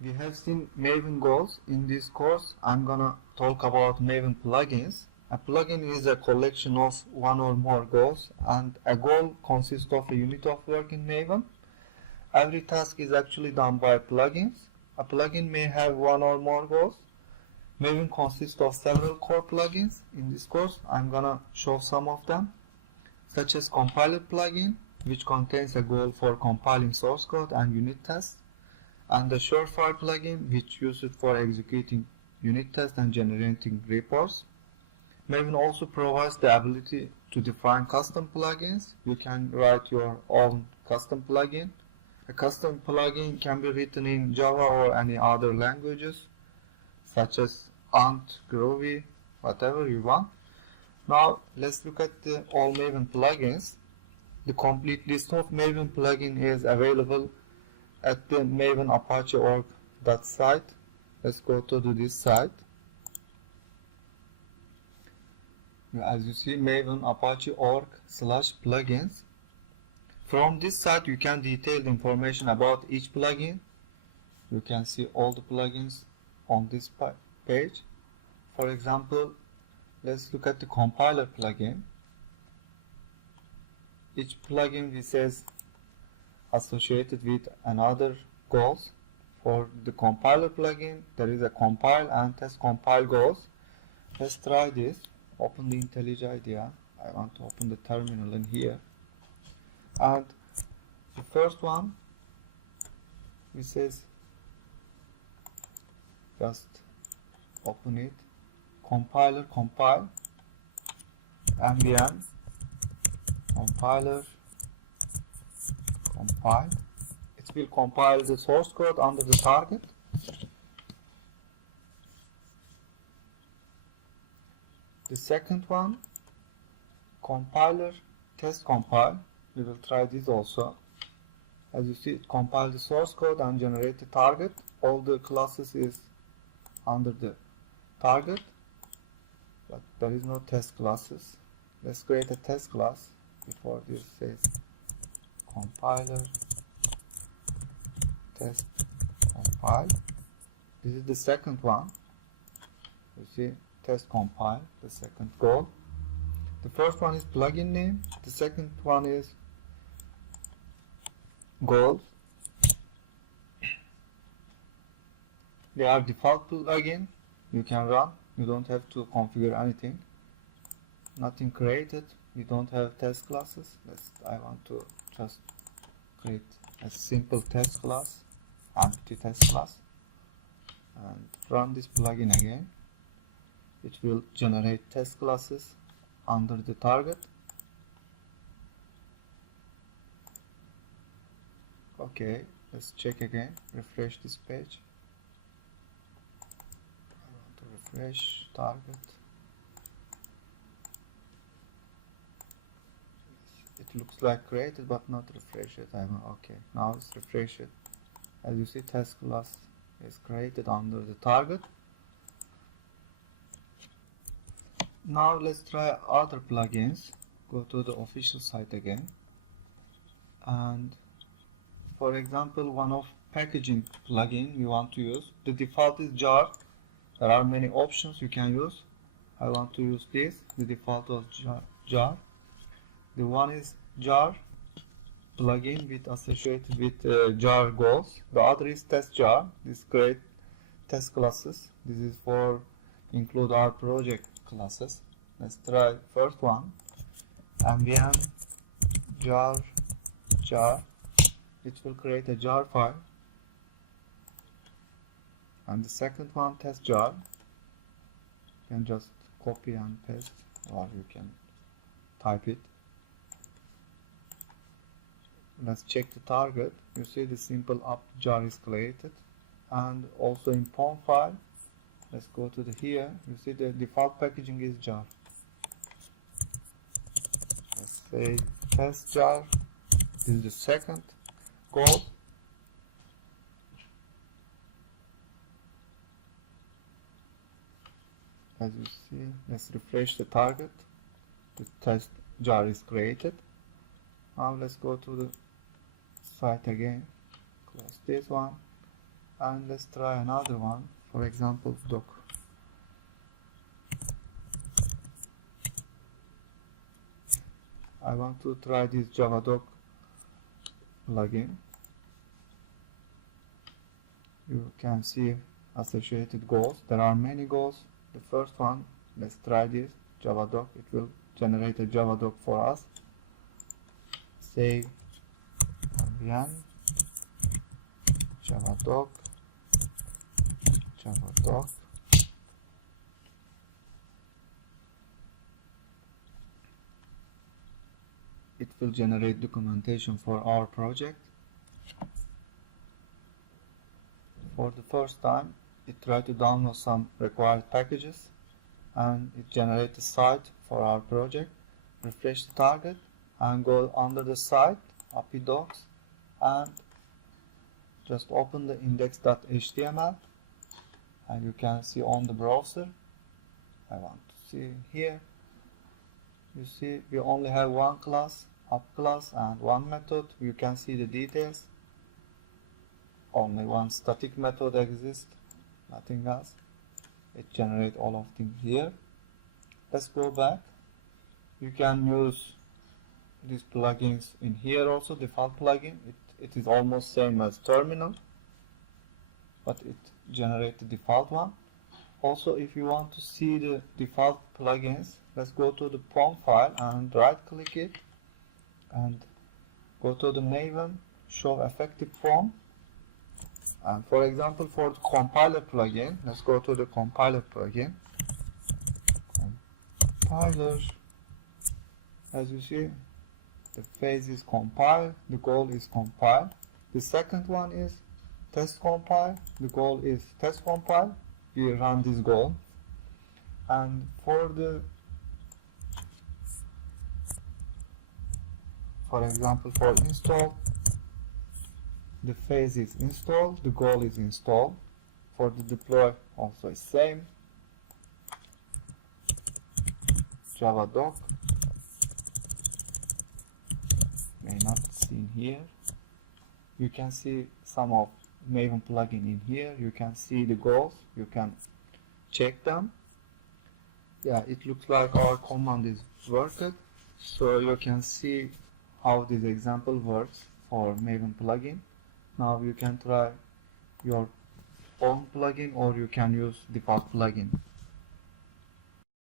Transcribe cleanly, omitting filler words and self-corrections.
We have seen Maven goals. In this course, I'm gonna talk about Maven plugins. A plugin is a collection of one or more goals, and a goal consists of a unit of work in Maven. Every task is actually done by plugins. A plugin may have one or more goals. Maven consists of several core plugins. In this course, I'm gonna show some of them, such as compiler plugin, which contains a goal for compiling source code and unit tests, and the Surefire plugin, which uses it for executing unit tests and generating reports. Maven also provides the ability to define custom plugins. You can write your own custom plugin. A custom plugin can be written in Java or any other languages, such as Ant, Groovy, whatever you want. Now let's look at all Maven plugins. The complete list of Maven plugin is available at the Maven Apache org site. Let's go to this site. As you see, Maven Apache org/plugins. From this site you can detail the information about each plugin. You can see all the plugins on this page. For example, let's look at the compiler plugin. Each plugin says associated with another goals. For the compiler plugin, there is a compile and test compile goals. Let's try this. Open the IntelliJ IDEA. I want to open the terminal in here. And the first one, it says, just open it, compiler compile, nvm compiler compile. It will compile the source code under the target. The second one, compiler test compile. We will try this also. As you see, it compiles the source code and generate the target. All the classes is under the target, but there is no test classes. Let's create a test class. Before this says compiler test compile. This is the second one. You see, test compile, the second goal. The first one is plugin name. The second one is goals. They are default plugin. You can run. You don't have to configure anything. Nothing created. You don't have test classes. I want to just create a simple test class, empty test class, and run this plugin again. It will generate test classes under the target. Okay, let's check again. Refresh this page. I want to refresh target. It looks like created but not refresh it. Okay, now let's refresh it. As you see, test class is created under the target. Now let's try other plugins. Go to the official site again, and for example, one of packaging plugin we want to use. The default is jar. There are many options you can use. I want to use this. The default of jar. The one is jar plugin with associated with jar goals. The other is test jar. This create test classes. This is for include our project classes. Let's try first one. nvm jar. It will create a jar file. And the second one, test jar. You can just copy and paste, or you can type it. Let's check the target. You see the simple app jar is created, and also in POM file. Let's go to here. You see the default packaging is jar. Let's say test jar. This is the second goal. As you see, let's refresh the target. The test jar is created. Now let's go to the site again. Close this one. And let's try another one, for example doc. I want to try this Java doc plugin. You can see associated goals. There are many goals. The first one, let's try this Java doc. It will generate a Java doc for us. Say Run Java doc. It will generate documentation for our project. For the first time, it tried to download some required packages and it generates a site for our project. Refresh the target and go under the site, API docs, and just open the index.html, and you can see on the browser. I want to see here. You see we only have one class, app class, and one method. You can see the details. Only one static method exists, nothing else. It generates all of things here. Let's go back. You can use these plugins in here also, default plugin. It is almost same as terminal, but it generates the default one. Also, if you want to see the default plugins, let's go to the POM file and right click it and go to the Maven show effective POM. And for example, for the compiler plugin, let's go to the compiler plugin. Compiler, as you see, the phase is compile, the goal is compile. The second one is test compile, the goal is test compile. We run this goal. And for example, for install, the phase is install, the goal is install. For the deploy, also is same. Java doc, may not seen here. You can see some of Maven plugin in here. You can see the goals, you can check them. Yeah, it looks like our command is working. So you can see how this example works for Maven plugin. Now you can try your own plugin or you can use default plugin.